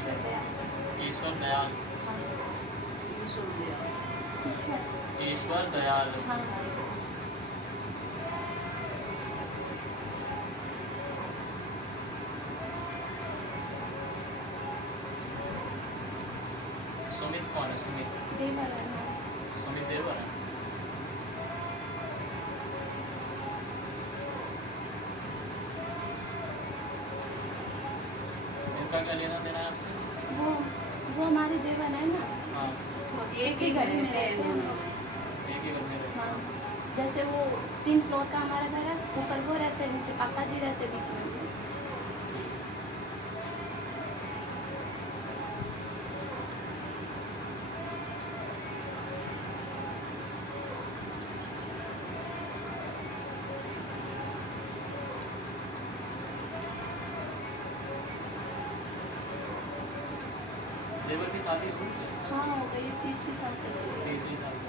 ईश्वर दयाल। ईश्वर दयाल। हाँ ईश्वर। ईश्वर दयाल। हाँ सुमित कौन है? सुमित देवर है ना। सुमित देवर है। इनका क्या लेना देना है आपसे? वो हमारे देवर है ना, हाँ, तो एक ही घर में रहते हैं हम लोग। एक ही घर में रहते हाँ हैं। जैसे वो 3 फ्लोर का हमारा घर है, ऊपर वो रहते हैं, नीचे पापा जी रहते हैं, बीच में वो। देवर की शादी हो गई? हाँ हो गई, 30 साल से हो गई। 30 साल से।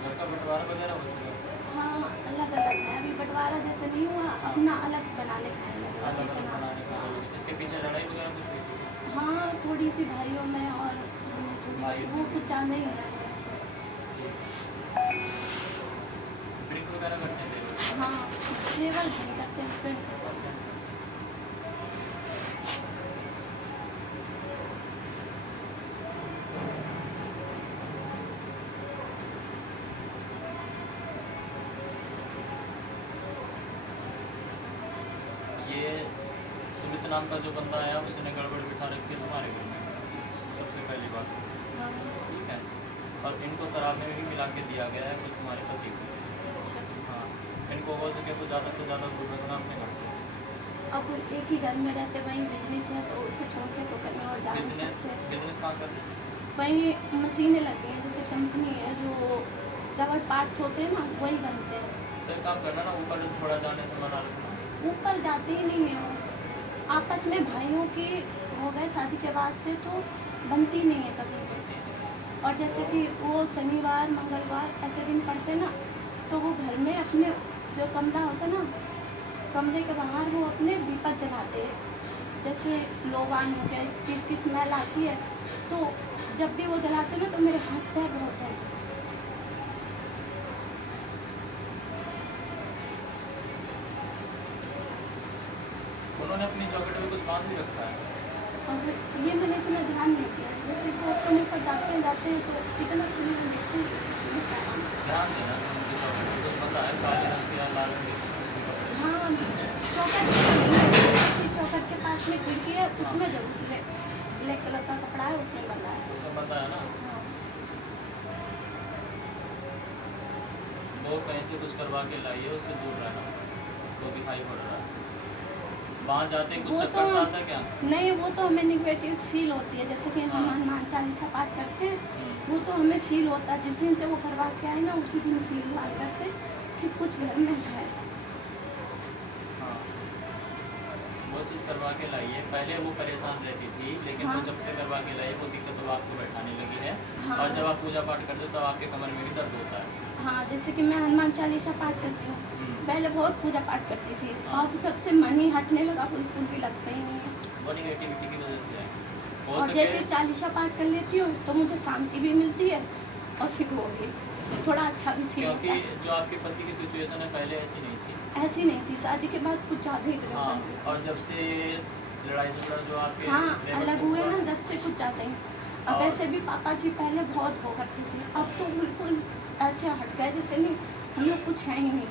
घर का बंटवारा वगैरह हो चुका है? हाँ अलग अलग है, अभी बंटवारा जैसे नहीं हुआ, अपना अलग बना ले खाने लगे अलग उसी के अलग नाम बनाने से। का। हाँ। इसके पीछे लड़ाई वगैरह कुछ हुई थी? हाँ थोड़ी सी भाइयों में, और हमें थोड़ी भाइयों वो में? कुछ ज़्यादा ही है वैसे। ड्रिंक वगैरह करते हैं देवर? हाँ देवर नहीं करते हैं, फ्रेंड करते हैं। ये सुमित नाम का जो बंदा आया उसने गड़बड़ बिठा रखी है तुम्हारे घर में, सबसे पहली बात। हाँ ठीक है, और इनको शराब में भी मिला के दिया गया है कि तुम्हारे पति को। अच्छा। हाँ, इनको हो सके तो ज़्यादा से ज़्यादा दूर रखना अपने घर से। अब एक ही घर में रहते, वहीं बिजनेस है तो उसे छोड़ के तो कहीं और जा नहीं बिजनेस सकते। बिजनेस कहाँ कर रहे हैं? वहीं मशीनें लगी हैं, जैसे कंपनी है जो रबर पार्ट्स होते हैं ना, वही बनते हैं। तो एक काम करना ना, ऊपर थोड़ा जाने से मना रखना। ऊपर जाते ही नहीं है वो, आपस में भाइयों की हो गए शादी के बाद से तो बनती नहीं है कभी भी। और जैसे कि वो शनिवार मंगलवार ऐसे दिन पड़ते ना, तो वो घर में अपने जो कमरा होता है ना, कमरे के बाहर वो अपने दीपक जलाते हैं। जैसे लोबान हो गया, इस चीज़ की स्मेल आती है, तो जब भी वो जलाते हैं ना तो मेरे हाथ पैर बहुत है। उन्होंने अपनी जॉकेट में कुछ बांध भी रखा है। और ये मैंने इतना ध्यान नहीं दिया, जैसे वो अपने ऊपर जाते हैं तो इतना खुले में देखते हैं किसी ने क्या नाम। ध्यान देना कि उनकी जॉकेट में कुछ बंदा है काले रंग की या लाल रंग की, उसकी कपड़े। हाँ चौकट के पास में खिड़की है, उसमें जरूर ब्लैक कलर का कपड़ा है, उसमें बंधा है। उसमें बंदा है ना, हाँ वो कहीं से कुछ करवा के लाइए, उससे दूर रहना, वो दिखाई पड़ रहा है। वहाँ जाते ही कुछ वो चक्कर तो सा आता है क्या? नहीं, वो तो हमें निगेटिव फील होती है, जैसे कि हम हनुमान चालीसा पाठ करते हैं, वो तो हमें फील होता है। जिस दिन से वो करवा के आए ना, उसी दिन फील हुआ अंदर से कि कुछ घर में है। हाँ, वो चीज़ करवा के लाइए। पहले वो परेशान रहती थी, लेकिन हाँ। वो जब से करवा के लाई वो दिक्कत तो आपको बैठाने लगी है। हाँ। और जब आप पूजा पाठ करते हो तो आपके कमर में भी दर्द होता है। हाँ जैसे कि मैं हनुमान चालीसा पाठ करती हूँ, पहले बहुत पूजा पाठ करती थी, हाँ। अब जब से मन ही हटने लगा, बिल्कुल भी लगता ही नहीं है। वो निगेटिविटी की वजह से है। हो और सके जैसे चालीसा पाठ कर लेती हूँ तो मुझे शांति भी मिलती है, और फिर वो भी थोड़ा अच्छा भी फील होता क्योंकि है। जो आपके पति की सिचुएशन है पहले ऐसी नहीं थी। ऐसी नहीं थी, शादी के बाद कुछ ज़्यादा ही हाँ, बन गई। और जब से लड़ाई झगड़ा जो आपके हाँ लेबर अलग से हुए हुआ, ना, जब से कुछ ज़्यादा ही। अब और- वैसे भी पापा जी पहले बहुत वो करती थी, अब तो बिल्कुल ऐसे हट गए जैसे नहीं हम लोग कुछ है ही नहीं।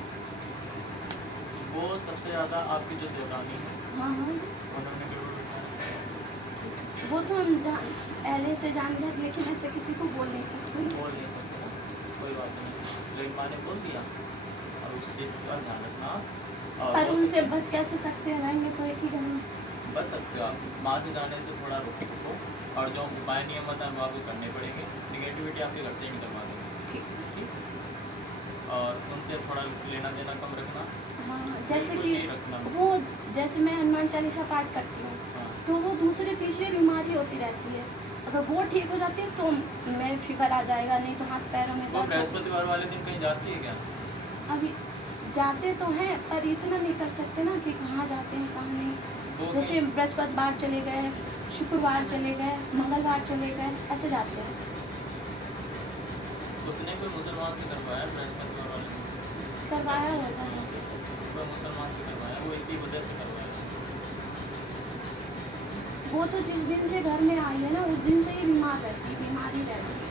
वो सबसे ज़्यादा आपकी जो देवरानी है हाँ हाँ उन्होंने गड़बड़ बिठाया। वो तो हम पहले से जान रहे, लेकिन ऐसे किसी को बोल नहीं सकते। बोल नहीं सकते ना, कोई बात नहीं, लेकिन माँ ने बोल दिया, और उस चीज़ का ध्यान रखना। और पर हो उनसे सके- बच कैसे सकते हैं, रहेंगे तो एक ही घर में। बस सकते हो आप, माँ से जाने से थोड़ा रुको, और जो उपाय नियम है वो आपको करने पड़ेंगे। निगेटिविटी आपके घर से ही निकलवा देंगे। ठीक। ठीक, और उनसे थोड़ा लेना देना कम रखना। हाँ जैसे बिल्कुल कि नहीं रखना। वो, जैसे मैं हनुमान चालीसा पाठ करती हूँ, हाँ, तो वो दूसरी तीसरी बीमारी होती रहती है। अगर वो ठीक हो जाती है तो मैं फीवर आ जाएगा, नहीं तो हाथ पैरों में वो दर्द हो- बृहस्पतिवार वाले दिन कहीं जाती है क्या? अभी जाते तो हैं पर इतना नहीं कर सकते ना कि कहाँ जाते हैं कहाँ नहीं। वो जैसे बृहस्पतिवार चले गए, शुक्रवार चले गए, मंगलवार चले गए, ऐसे जाते हैं। उसने कोई मुसलमान से करवाया बृहस्पतिवार वाले दिन? करवाया होगा। कोई मुसलमान से करवाया, वो इसी वजह से करवाया। वो तो जिस दिन से घर में आई है ना उस दिन से ही बीमार रहती है, बीमारी रहती है।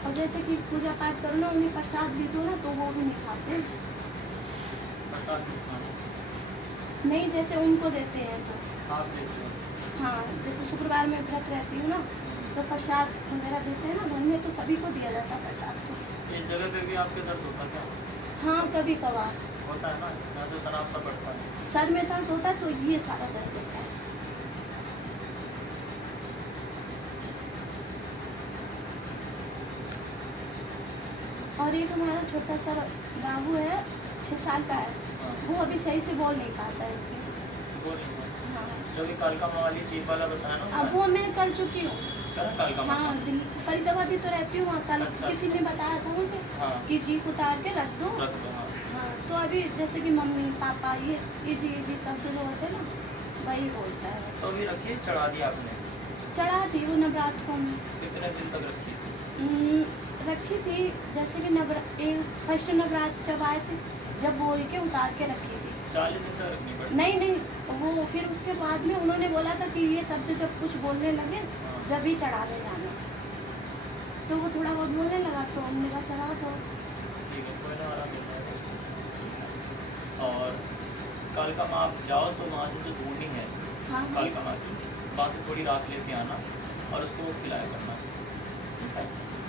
और जैसे कि पूजा पाठ करो ना, उन्हें प्रसाद भी दो ना तो वो भी नहीं खाते। प्रसाद भी खाना नहीं, जैसे उनको देते हैं तो आप देते हो? हाँ, जैसे शुक्रवार में व्रत रहती हूँ ना तो प्रसाद वगैरह देते हैं ना घर में, तो सभी को दिया जाता है प्रसाद तो। इस जगह पे भी आपके दर्द होता क्या? हाँ, कभी कभार होता है ना, यहाँ से तनाव सा बढ़ता है। सर में दर्द होता है तो ये सारा दर्द होता है। और एक हमारा छोटा सा बाबू है, 6 साल का है, हाँ, वो अभी सही से बोल नहीं पाता है इससे। वो नहीं हुआ। हाँ, जो कि कालका माँ वाली चीप वाला बताया ना, अब वो मैं कर चुकी हूँ। कालका माँ? हाँ, फरीदाबाद भी तो रहती हूँ वहाँ। कल अच्छा। किसी ने बताया था मुझे हाँ, कि जीप उतार के रख दो। रख दो, हाँ। हाँ, तो अभी जैसे कि मम्मी पापा ये जी शब्द जो होते हैं ना वही बोलता है। तो अभी रखिए, चढ़ा दिया आपने? चढ़ा दी वो नवरात्रों में। कितने दिन तक रखी? रखी थी, जैसे कि फर्स्ट नवरात्र जब आए थे जब बोल के उतार के रखी थी। 40 दिन तक रखनी पड़ती? नहीं, वो फिर उसके बाद में उन्होंने बोला था कि ये शब्द जब कुछ बोलने लगे हाँ। जब ही चढ़ाने जाना। तो वो थोड़ा बहुत बोलने लगा तो हमने कहा चढ़ा दो। ठीक है, कोई ना, आराम मिल जाएगा। और कालका माँ आप जाओ तो वहाँ से जो धूनी है हाँ, कालका माँ की, वहाँ से थोड़ी राख लेके आना और उसको खिलाया करना, ठीक है?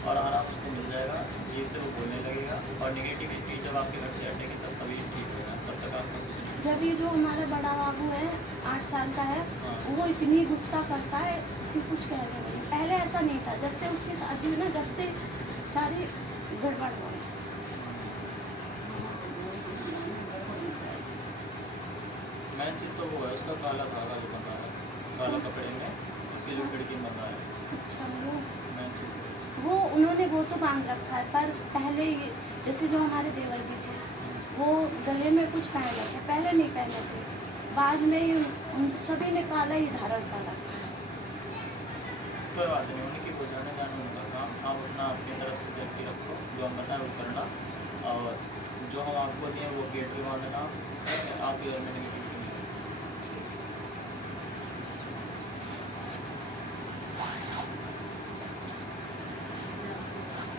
और आराम उसको मिल जाएगा, जीभ से वो बोलने लगेगा। और नेगेटिविटी जब आपके घर से हटेगी तब सभी ठीक होगा, तब तक आपका कुछ नहीं। जब ये जो हमारा बड़ा बाबू है 8 साल का है, हाँ। वो इतनी गुस्सा करता है कि कुछ कहने नहीं। पहले ऐसा नहीं था, जब से उसकी शादी हुई ना जब से सारी गड़बड़ हो गई। मेन चीज़ तो वो है उसका काला धागा जो बना है, काला कपड़े में उसकी जो खिड़की में बना है, अच्छा, मेन चीज़ वो उन्होंने वो तो बांध रखा है, पर पहले जैसे जो हमारे देवर जी थे वो गले में कुछ पहन रखे, पहले नहीं पहने थे, बाद में ही उन सभी ने काला ही धारण कर रखा है। कोई बात नहीं, उनकी बुझाने जाना उनका काम। आप अपना अपनी तरफ से सेफ्टी रखो, जो हम बताएं वो करना, और जो हम आपको दिए वो गेट भी बांधना, आपके घर में नेगेटिविटी नहीं।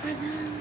प्रधान